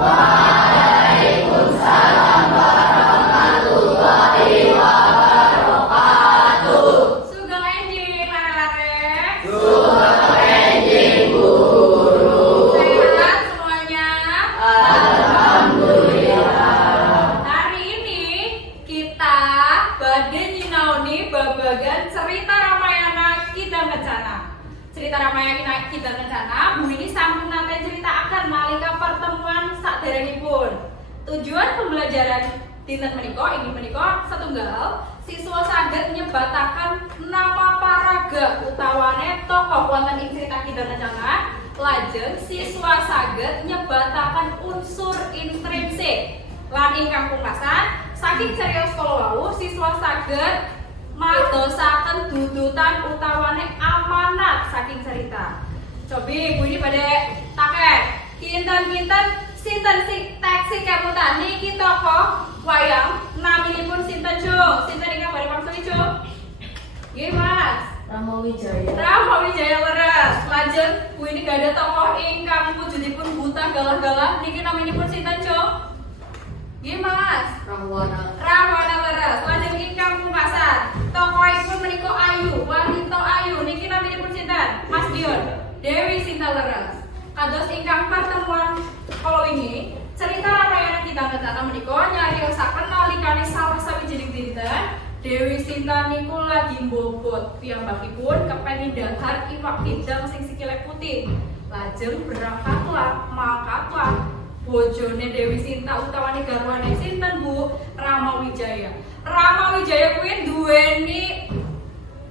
Waalaikumsalam warahmatullahi wabarakatuh. Sugeng enjing lare-lare. Sugeng enjing guru. Sehat semuanya? Alhamdulillah. Hari ini kita badhe nyinaoni babagan cerita Ramayana Kidang Kencana. Cerita Ramayana Kidang Kencana Bu ini sampun nate critakake nalika pertemuan saderengipun. Tujuan pembelajaran dinten menika inggih menika setunggal siswa saged nyebataken nama paraga utawane tokoh wonten ing cerita Kidang Kencana. Lajeng siswa saged nyebataken unsur intrinsik. Lan ingkang pungkasan saking cariyos kala wau siswa saged madosaken dudutan utawane amanat saking cerita. Cobi Bu ini pada takek kinten-kinten sinten sing taksi kaputan niki tokoh wayang naminipun sinten Cung? Sinten ingkang badhe mangsuli Cung? Nggih Mas. Rama Wijaya. Rama Wijaya leres. Lajeng Bu ini gadah tokoh ingkang wujudipun buta galah-galah niki naminipun sinten Cung? Nggih Mas. Rahwana. Rahwana leres. Lajeng ingkang pungkasan tokohipun menika Ayu, wanita Ayu niki naminipun sinten? Mas Dion. Dewi Sinta leres. Kados ingkang pertemuan kala wingi, cerita Ramayana Kidang Kencana menika nyariosaken nalikane salah sawijining dinten Dewi Sinta niku lagi mbobot piyambakipun kepengin dahar iwak pindang sing sikile putih. Lajeng berangkatlah mangkatlah bojone Dewi Sinta utawane garwane sinten Bu? Rama Wijaya. Rama Wijaya kuwi duweni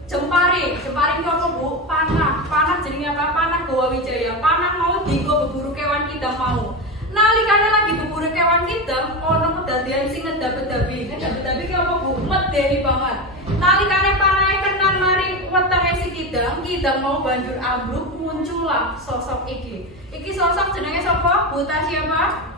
Jempari napa Bu? Panah jenenge apa? Panah Gawa Wijaya. Panah mau dienggo berburu kewan kidang mau. Nalikane lagi berburu kewan kidang, ana kedadean sing ngedabet-dabi. Ngedabet-dabi ki apa Bu? Medeni banget. Nalikane panahe kenan maring wetenge si kidang mau banjur ambruk muncullah sosok iki. Iki sosok jenenge sapa? Buta siapa?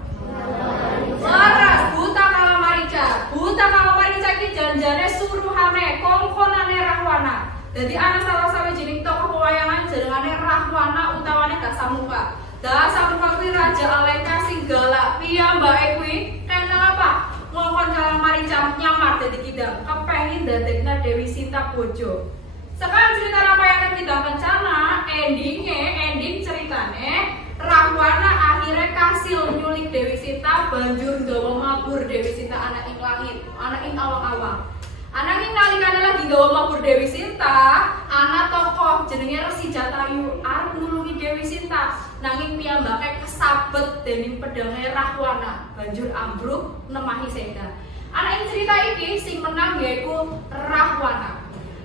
Laras, Buta Kalamarica. Buta Kalamarica iki janjane suruhane, kongkonane Rahwana. Jadi ana salah sawijining tokoh pewayangan jenengane Rahwana utawane Dasamuka. Dasamuka kuwi raja Alengka sing galak. Piyambake kuwi kenal apa? Ngongkon Kalamarica nyamar dadi kidang, kepengin dadekna Dewi Sinta bojo. Sekarang cerita Ramayana Kidang Kencana, ending ceritane Rahwana akhirnya kasil nyulik Dewi Sinta banjur nggawa mabur Dewi Sinta anak ing langit, anak ing awang-awang. Anak ing nalikane lagi nggawa mabur Dewi Sinta, anak tokoh jenenge Resi Jatayu arep nulungi Dewi Sinta. Nanging piyambake kesabet dening pedange Rahwana, banjur ambruk nemahi Senda. Anak ing cerita iki sing menang yaiku Rahwana.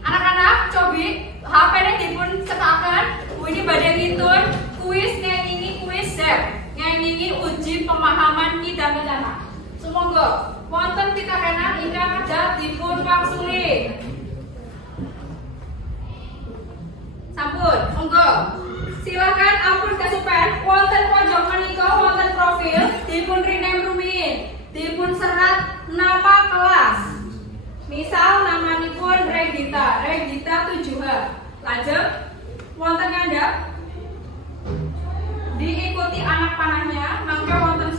Anak-anak, cobi HP-ne dipun cetakan. Bu ini badhe ngitun kuis ngengini kuis ZEP. Ngengini uji pemahaman Kidang Kencana. Sumangga wonten pitakenan ingkang kedah dipun wangsuli. Sampun, monggo. Silakan ampun kasupen wonten pojok menika wonten profil dipun rename rumiyin, dipun serat nama kelas. Misal namanipun Regita 7H. Lajeng wonten ngandhap diikuti anak panahnya, mangke wonten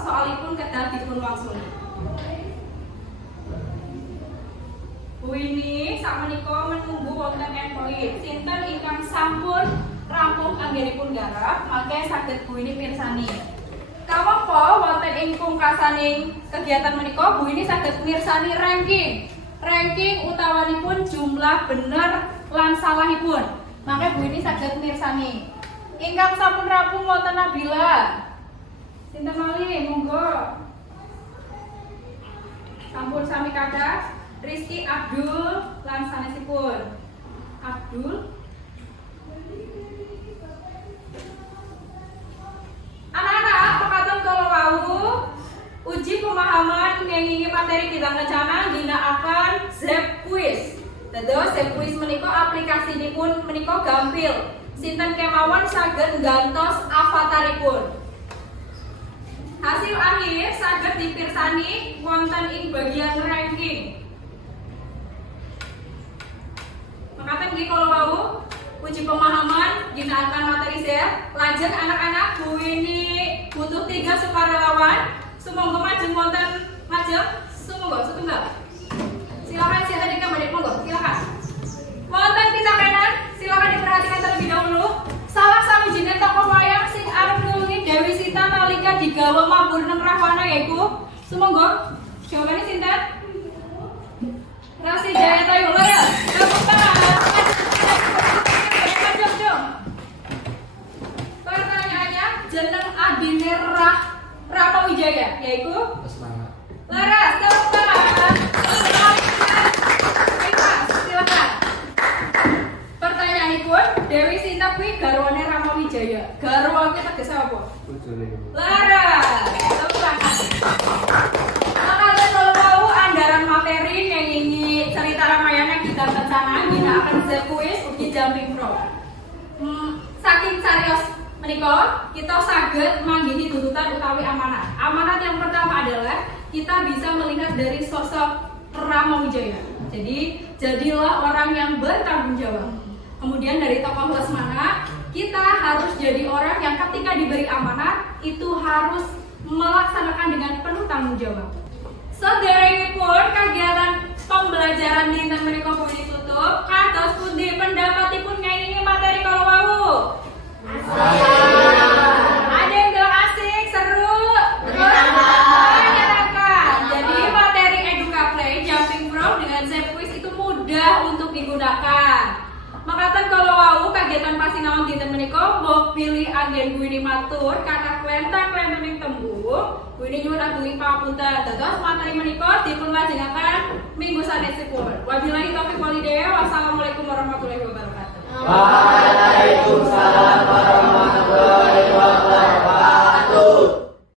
soalipun kedah dipun wangsuli. Bu ini sakmenika menunggu wonten endpoint. Sinten ingkang sampun rampung anggenipun garap, mangke saged Bu ini pirsani. Kamangka wonten ing pungkasaning kegiatan menika Bu ini saged mirsani ranking utawanipun jumlah bener lan salahipun. Mangke Bu ini saged mirsani. Ingkang sampun rampung wonten Nabila. Sinten malih monggo. Sampun sami kathah Rizky Abdul lan sanesipun. Abdul. Anak-anak, pekaten kala wau uji pemahaman ngengingi materi Kidang Kencana ginakaken ZEP Quiz. Dados ZEP Quiz menika aplikasinipun menika gampil. Sinten kemawon saged nggantos avataripun. Hasil akhir saged dipirsani wonten ing bagian ranking. Mekaten nggih kala wau uji pemahaman ginakaken materi ya. Lajeng anak-anak Bu ini butuh 3 sukarelawan. Sumangga majeng wonten majeng. Sumangga setunggal. Silakan siapa tadi kembali monggo. Silakan. Wonten kita kanan. Silakan diperhatikan terlebih dahulu. Salah sawijining tokoh wayang sing arep nulungi Dewi Sita nalika digawa mabur nang Rahwana yaiku sumangga. Jawabannya sinten? Rasi Jaya Tayu Laya. Tepuk tangan. Pertanyaannya jeneng adine Rama Wijaya yaitu Laras. Tepuk tangan. Silakan. Pertanyaanipun Dewi Sinta kuwi garwane Rama Wijaya. Garwa ki tegese apa? Laras. Tepuk tangan. Makaten kalau andaran materi nyanyi cerita Ramayana kita kencana ginakaken kuis ugi jumping rope. Saking carios menika kita saged manggihi tuntutan utawi amanat. Amanat yang pertama adalah kita bisa melihat dari sosok Rama Wijaya. Jadi jadilah orang yang bertanggung jawab. Kemudian dari tokoh Lesmana kita harus jadi orang yang ketika diberi amanat itu harus melaksanakan dengan penuh tanggung jawab. Sederengipun kegiatan pembelajaran dinten menika pundi tutup, kados pundi pendapatipun nyanyi materi kalau wau? Ada yang bilang asik, seru, menyenangkan. Jadi materi Eduka Play Jumping Rope dengan Zep Quiz itu mudah untuk digunakan. Makaten kalau wau kegiatan pasinaon dinten menika mbok pilih agen kuwi matur kata klentang-klentang ing tembung kuwi nyuwun agung pangapunten dados materi menika dipun lajengaken minggu sanesipun. Wabillahi taufiq wal hidayah. Wassalamualaikum warahmatullahi wabarakatuh. Waalaikumsalam.